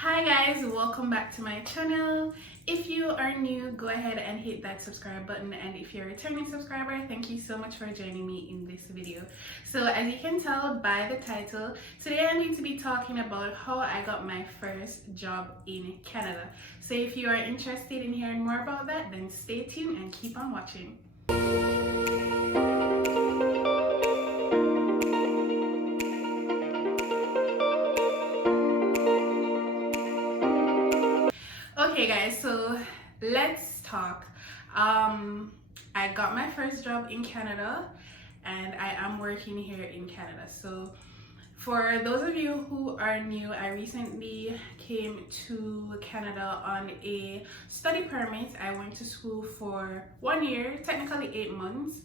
Hi guys, welcome back to my channel. If you are new, go ahead and hit that subscribe button, and if you're a returning subscriber, thank you so much for joining me in this video. So as you can tell by the title, today I'm going to be talking about how I got my first job in Canada. So if you are interested in hearing more about that, then stay tuned and keep on watching. Okay guys, so let's talk. I got my first job in Canada and I am working here in Canada. So for those of you who are new, I recently came to Canada on a study permit. I went to school for 1 year, technically 8 months,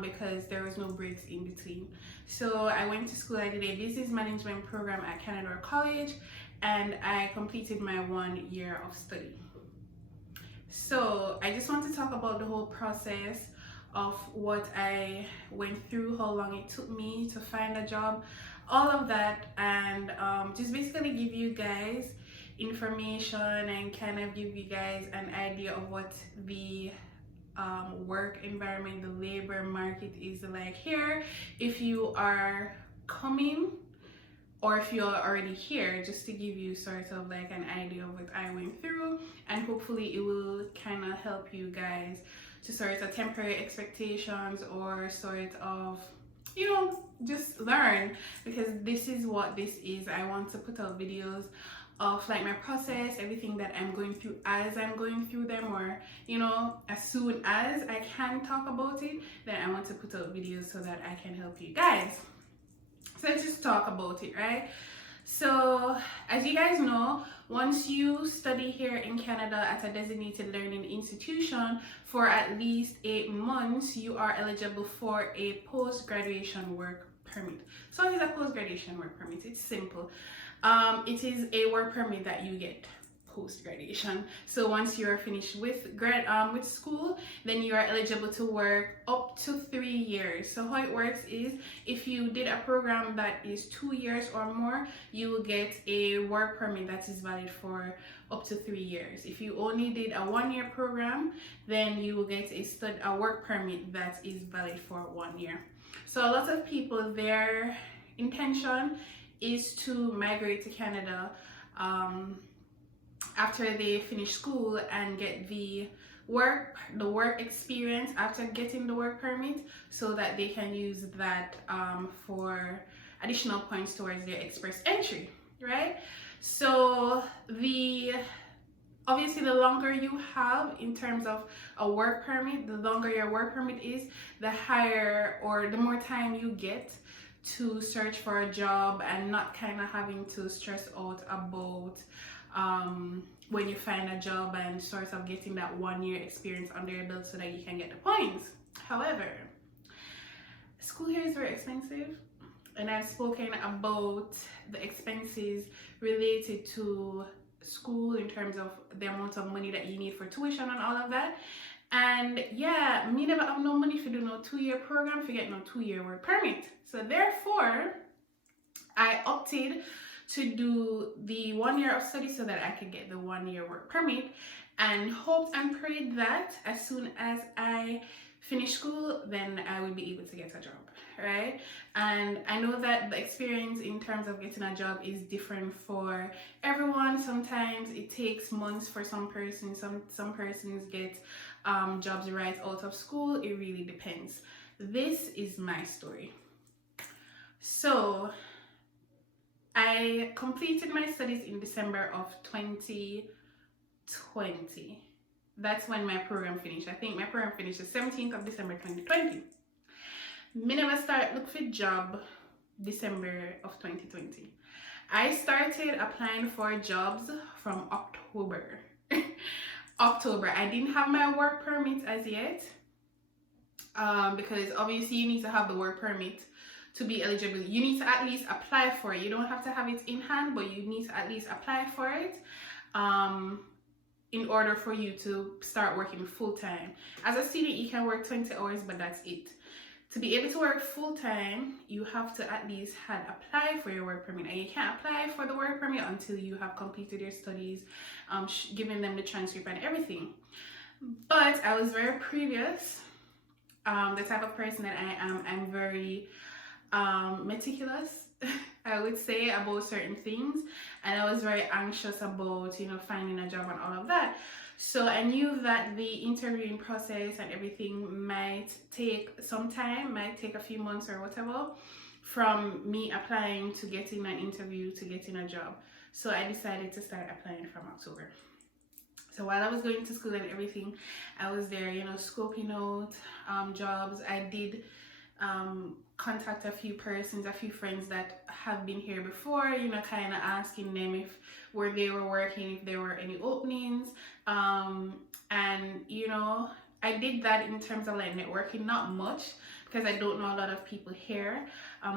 because there was no breaks in between. So I went to school, I did a business management program at Canada College, and I completed my 1 year of study. So I just want to talk about the whole process of what I went through, how long it took me to find a job, all of that, and just basically give you guys information and kind of give you guys an idea of what the work environment, the labor market is like here if you are coming, or if you're already here, just to give you sort of like an idea of what I went through, and hopefully it will kind of help you guys to sort of temporary expectations, or sort of, you know, just learn, because this is what this is. I want to put out videos of like my process, everything that I'm going through as I'm going through them, or you know, as soon as I can talk about it, then I want to put out videos so that I can help you guys. So let's just talk about it, right? So as you guys know, once you study here in Canada at a designated learning institution for at least 8 months, you are eligible for a post-graduation work permit. So what is a post-graduation work permit? It's simple. It is a work permit that you get post-graduation. So once you're finished with school, then you are eligible to work up to 3 years. So how it works is, if you did a program that is 2 years or more, you will get a work permit that is valid for up to 3 years. If you only did a 1 year program, then you will get a work permit that is valid for 1 year. So a lot of people, their intention is to migrate to Canada after they finish school and get the work experience after getting the work permit, so that they can use that for additional points towards their express entry, right? So obviously the longer you have in terms of a work permit, the longer your work permit is, the higher or the more time you get to search for a job, and not kind of having to stress out about when you find a job and sort of getting that 1 year experience under your belt so that you can get the points. However, school here is very expensive, and I've spoken about the expenses related to school in terms of the amount of money that you need for tuition and all of that. And yeah, me never have no money for do no 2 year program, for get no 2 year work permit. So therefore, I opted to do the 1 year of study so that I could get the 1 year work permit, and hoped and prayed that as soon as I finish school, then I would be able to get a job, right? And I know that the experience in terms of getting a job is different for everyone. Sometimes it takes months for some persons. Some persons get jobs right out of school. It really depends. This is my story. So I completed my studies in December of 2020. That's when my program finished. I think my program finished the 17th of December 2020. Me never started look for job December of 2020. I started applying for jobs from October. October. I didn't have my work permit as yet, because obviously you need to have the work permit to be eligible. You need to at least apply for it. You don't have to have it in hand, but you need to at least apply for it in order for you to start working full-time. As a student, you can work 20 hours, but that's it. to be able to work full-time, you have to at least had applied for your work permit, and you can't apply for the work permit until you have completed your studies, giving them the transcript and everything. But I was very previous, the type of person that I am. I'm very meticulous, I would say, about certain things, and I was very anxious about, you know, finding a job and all of that. So I knew that the interviewing process and everything might take some time, might take a few months or whatever, from me applying to getting an interview to getting a job. So I decided to start applying from October. So while I was going to school and everything, I was there, you know, scoping out jobs. I did contact a few persons, a few friends that have been here before, you know, kind of asking them if where they were working, if there were any openings, and you know, I did that in terms of like networking, not much because I don't know a lot of people here,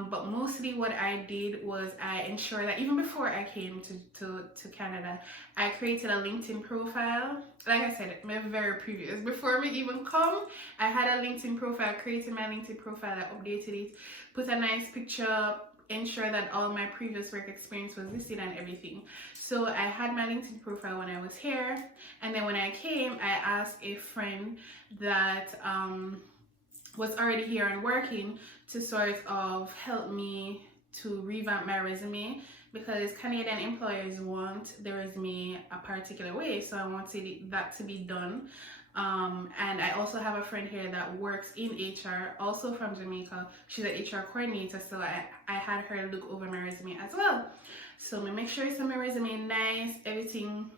but mostly what I did was I ensured that even before I came to Canada, I created a LinkedIn profile. Like I said, my very previous, before me even come, I had a LinkedIn profile, created my LinkedIn profile, I updated it, put a nice picture, ensure that all my previous work experience was listed and everything. So I had my LinkedIn profile when I was here, and then when I came, I asked a friend that was already here and working to sort of help me to revamp my resume, because Canadian employers want the resume a particular way, so I wanted that to be done. And I also have a friend here that works in HR, also from Jamaica. She's an HR coordinator, so I had her look over my resume as well. So I make sure it's on my resume nice, everything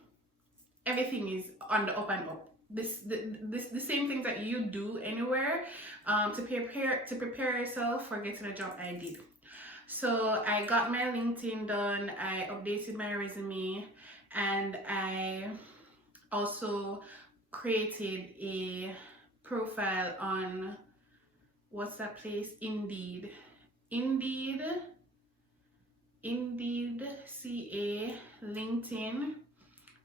is on the up and up. The same things that you do anywhere to prepare yourself for getting a job, I did. So I got my LinkedIn done, I updated my resume, and I also created a profile on, what's that place? Indeed, CA, LinkedIn.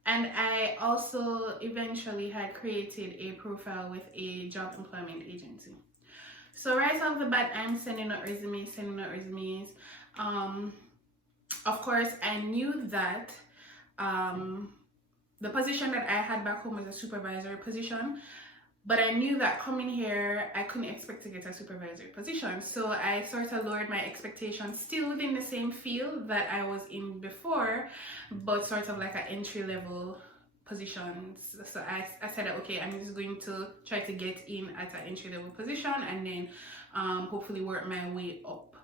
And I also eventually had created a profile with a job employment agency. So right off the bat, I'm sending out resumes. Of course, I knew that the position that I had back home was a supervisory position, but I knew that coming here, I couldn't expect to get a supervisory position. So I sort of lowered my expectations, still within the same field that I was in before, but sort of like an entry-level positions. So I said, okay, I'm just going to try to get in at an entry-level position and then hopefully work my way up.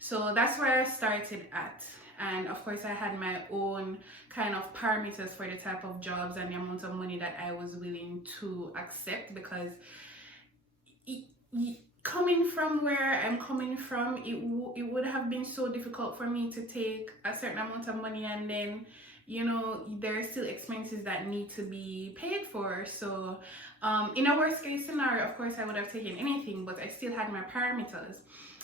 So that's where I started at. And of course, I had my own kind of parameters for the type of jobs and the amount of money that I was willing to accept, because coming from where I'm coming from, it would have been so difficult for me to take a certain amount of money and then, you know, there are still expenses that need to be paid for. So in a worst case scenario, of course, I would have taken anything, but I still had my parameters.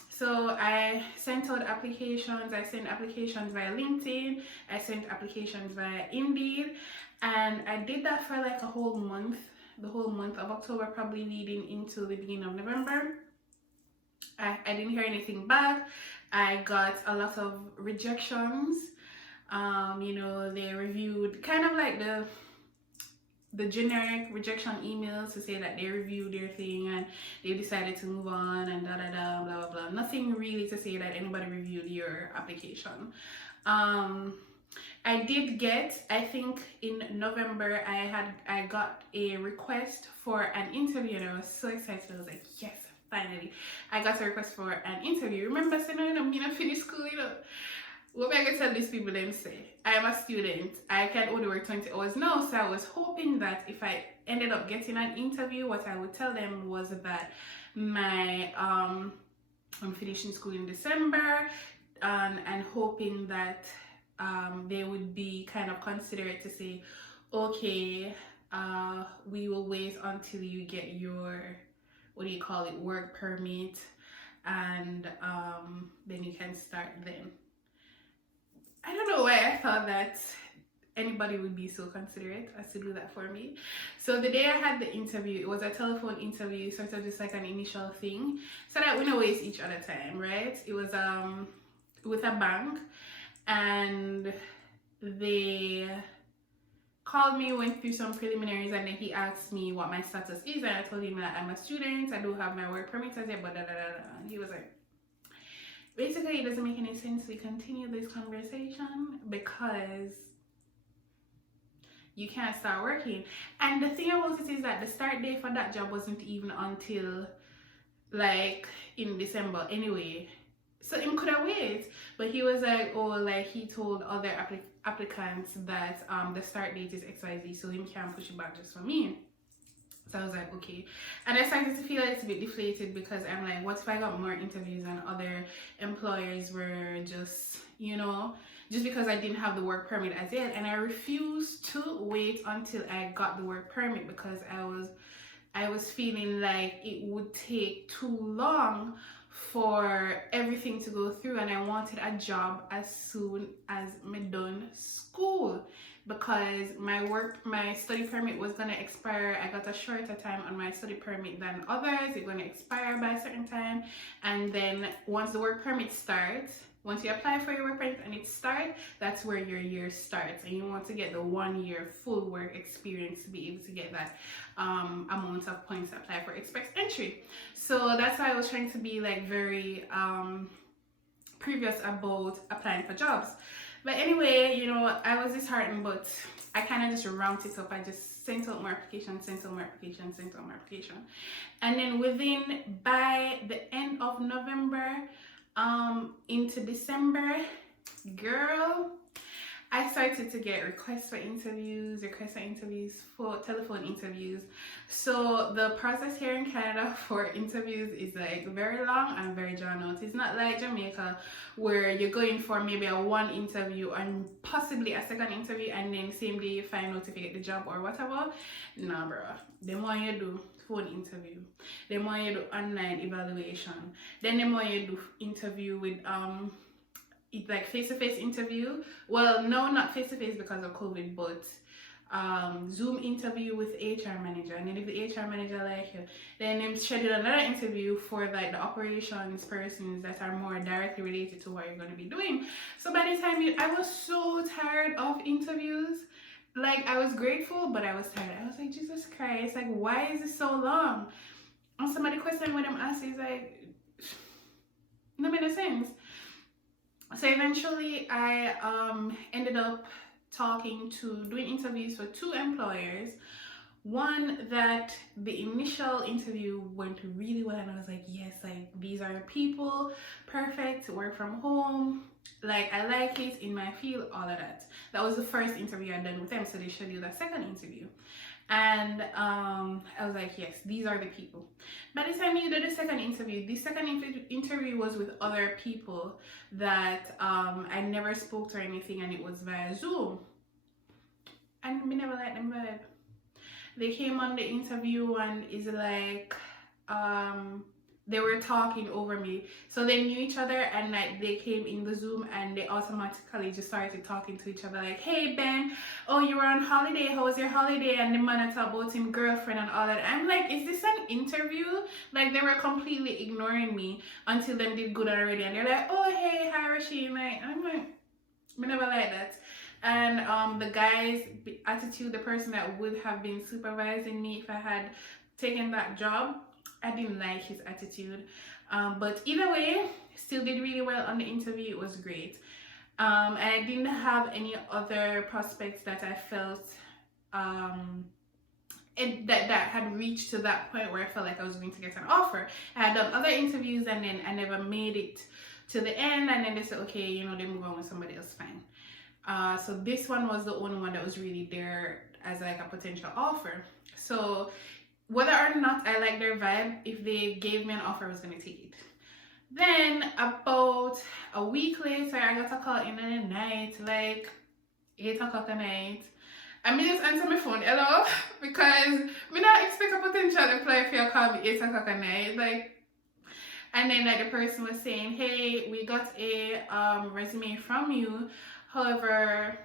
So I sent out applications. I sent applications via LinkedIn. I sent applications via Indeed. And I did that for like a whole month, the whole month of October, probably leading into the beginning of November. I didn't hear anything back. I got a lot of rejections. You know, they reviewed kind of like the generic rejection emails to say that they reviewed their thing and they decided to move on and blah blah blah. Nothing really to say that anybody reviewed your application. I did get, I think in November, I got a request for an interview, and I was so excited. I was like, yes, finally I got a request for an interview. Remember saying, no, I'm gonna finish school, you know. What am I gonna tell these people? Them say I am a student, I can only work 20 hours now. So I was hoping that if I ended up getting an interview, what I would tell them was that my I'm finishing school in December, and hoping that they would be kind of considerate to say, okay, we will wait until you get your, what do you call it, work permit, and then you can start then. I don't know why I thought that anybody would be so considerate as to do that for me. So the day I had the interview, it was a telephone interview, sort of just like an initial thing, so that we don't waste each other time, right? It was with a bank, and they called me, went through some preliminaries, and then he asked me what my status is, and I told him that I'm a student, I do have my work permit as yet, but da da da da. And he was like, basically, it doesn't make any sense we continue this conversation because you can't start working. And the thing about it is that the start date for that job wasn't even until like in December anyway. So him could have waited, but he was like, oh, like he told other applicants that the start date is XYZ, so him can't push it back just for me. So I was like, okay. And I started to feel a little bit deflated because I'm like, what if I got more interviews and other employers were just, you know, just because I didn't have the work permit as yet. And I refused to wait until I got the work permit because I was feeling like it would take too long for everything to go through, and I wanted a job as soon as me done school because my study permit was gonna expire. I got a shorter time on my study permit than others. It's gonna expire by a certain time, and then once the work permit starts, once you apply for your work permit and it starts, that's where your year starts, and you want to get the 1 year full work experience to be able to get that amount of points to apply for express entry. So that's why I was trying to be like very previous about applying for jobs. But anyway, you know, I was disheartened, but I kind of just ramped it up. I just sent out more applications, and then by the end of November into December, girl, I started to get requests for interviews, for telephone interviews. So the process here in Canada for interviews is like very long and very drawn out. It's not like Jamaica where you're going for maybe a one interview and possibly a second interview and then same day you find out if you get the job or whatever. Nah, bro. The more you do phone interview, the more you do online evaluation, then the more you do interview with it's like face-to-face interview. Well, no, not face-to-face because of COVID, but Zoom interview with HR manager, and then if the HR manager like you, then they schedule another interview for like the operations persons that are more directly related to what you're going to be doing. So by the time I was so tired of interviews. Like, I was grateful, but I was tired. I was like, Jesus Christ, like, why is it so long? And some of the questions when I'm asked is like, no make no sense. So eventually I ended up doing interviews for 2 employers. One that the initial interview went really well, and I was like, yes, like these are people, perfect, work from home, like I like it in my field, all of that. That was the first interview I'd done with them, so they scheduled a second interview. And I was like, yes, these are the people. By the time you did the second interview, the second interview was with other people that I never spoke to or anything, and it was via Zoom. And we never liked them vibe. They came on the interview and is like, they were talking over me. So they knew each other, and like they came in the Zoom and they automatically just started talking to each other like, hey Ben, oh you were on holiday, how was your holiday? And the man talked about him girlfriend and all that. I'm like, is this an interview? Like they were completely ignoring me until them did good already, and they're like, oh hey, hi Rasheen. Like I'm like, I never like that. And the guy's attitude, the person that would have been supervising me if I had taken that job, I didn't like his attitude, but either way, still did really well on the interview. It was great, and I didn't have any other prospects that I felt that had reached to that point where I felt like I was going to get an offer. I had done other interviews and then I never made it to the end, and then they said, okay, you know, they move on with somebody else, fine. So this one was the only one that was really there as like a potential offer. So whether or not I like their vibe, if they gave me an offer, I was gonna take it. Then about a week later, I got a call in the night, like 8 o'clock at night. I just answer my phone, hello, because I not expect a potential employer for you call me 8 o'clock at night, like. And then like the person was saying, hey, we got a resume from you. However,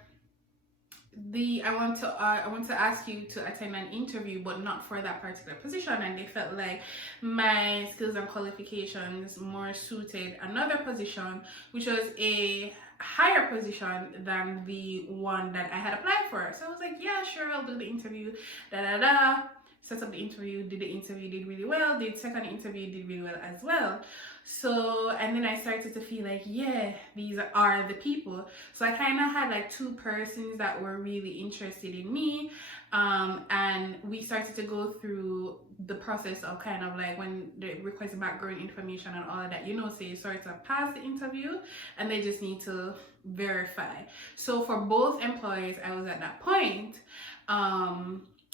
I want to ask you to attend an interview, but not for that particular position. And they felt like my skills and qualifications more suited another position, which was a higher position than the one that I had applied for. So I was like, yeah, sure, I'll do the interview. Da da da. Set up the interview, did the interview, did really well. Did second interview, did really well as well. So, and then I started to feel like, yeah, these are the people. So I kind of had like two persons that were really interested in me. And we started to go through the process of kind of like when they request background information and all of that, you know, so you sort of pass the interview and they just need to verify. So for both employers, I was at that point.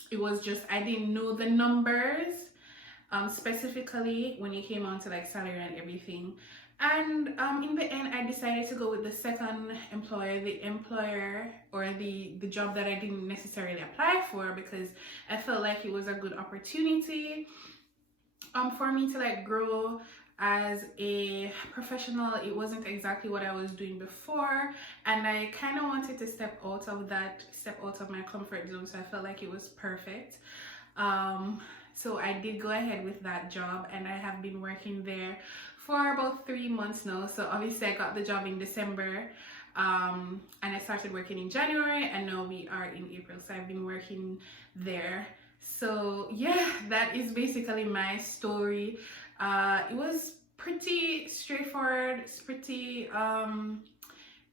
It was just, I didn't know the numbers. Specifically when it came on to like salary and everything. And in the end, I decided to go with the second employer, the employer or the job that I didn't necessarily apply for, because I felt like it was a good opportunity for me to like grow as a professional. It wasn't exactly what I was doing before, and I kind of wanted to step out of my comfort zone, so I felt like it was perfect. So I did go ahead with that job, and I have been working there for about 3 months now. So obviously I got the job in December, and I started working in January, and now we are in April. So I've been working there. So yeah, that is basically my story. It was pretty straightforward. It's pretty,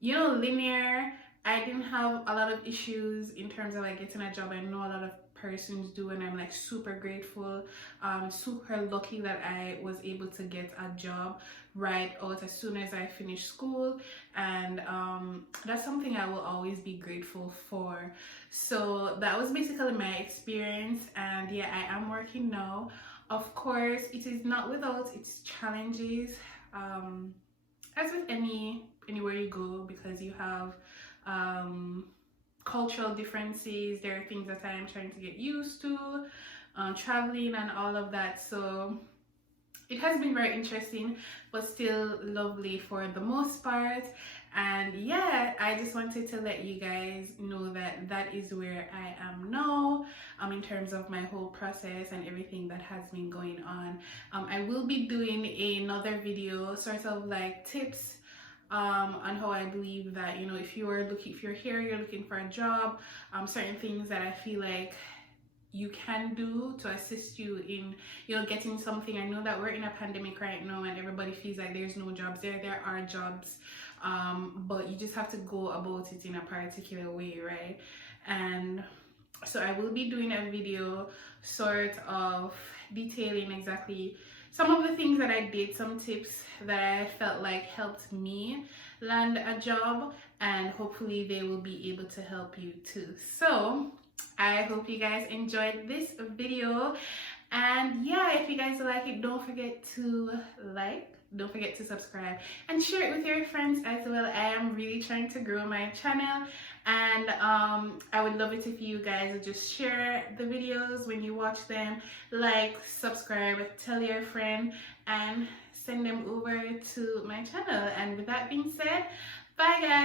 linear. I didn't have a lot of issues in terms of like getting a job. I know a lot of persons do, and I'm like super grateful, super lucky that I was able to get a job right out as soon as I finished school, and that's something I will always be grateful for. So that was basically my experience, and yeah, I am working now. Of course, it is not without its challenges, as with anywhere you go, because you have cultural differences. There are things that I am trying to get used to, traveling and all of that. So it has been very interesting, but still lovely for the most part. And yeah, I just wanted to let you guys know that that is where I am now, in terms of my whole process and everything that has been going on. I will be doing another video, sort of like tips on how I believe that, you know, if you're here, you're looking for a job, certain things that I feel like you can do to assist you in, you know, getting something. I know that we're in a pandemic right now and everybody feels like there's no jobs. There are jobs, but you just have to go about it in a particular way, right? And so I will be doing a video sort of detailing exactly some of the things that I did, some tips that I felt like helped me land a job, and hopefully they will be able to help you too. So I hope you guys enjoyed this video, and yeah, if you guys like it, don't forget to don't forget to subscribe and share it with your friends as well. I am really trying to grow my channel, and I would love it if you guys would just share the videos when you watch them, like, subscribe, tell your friend, and send them over to my channel. And with that being said, bye guys.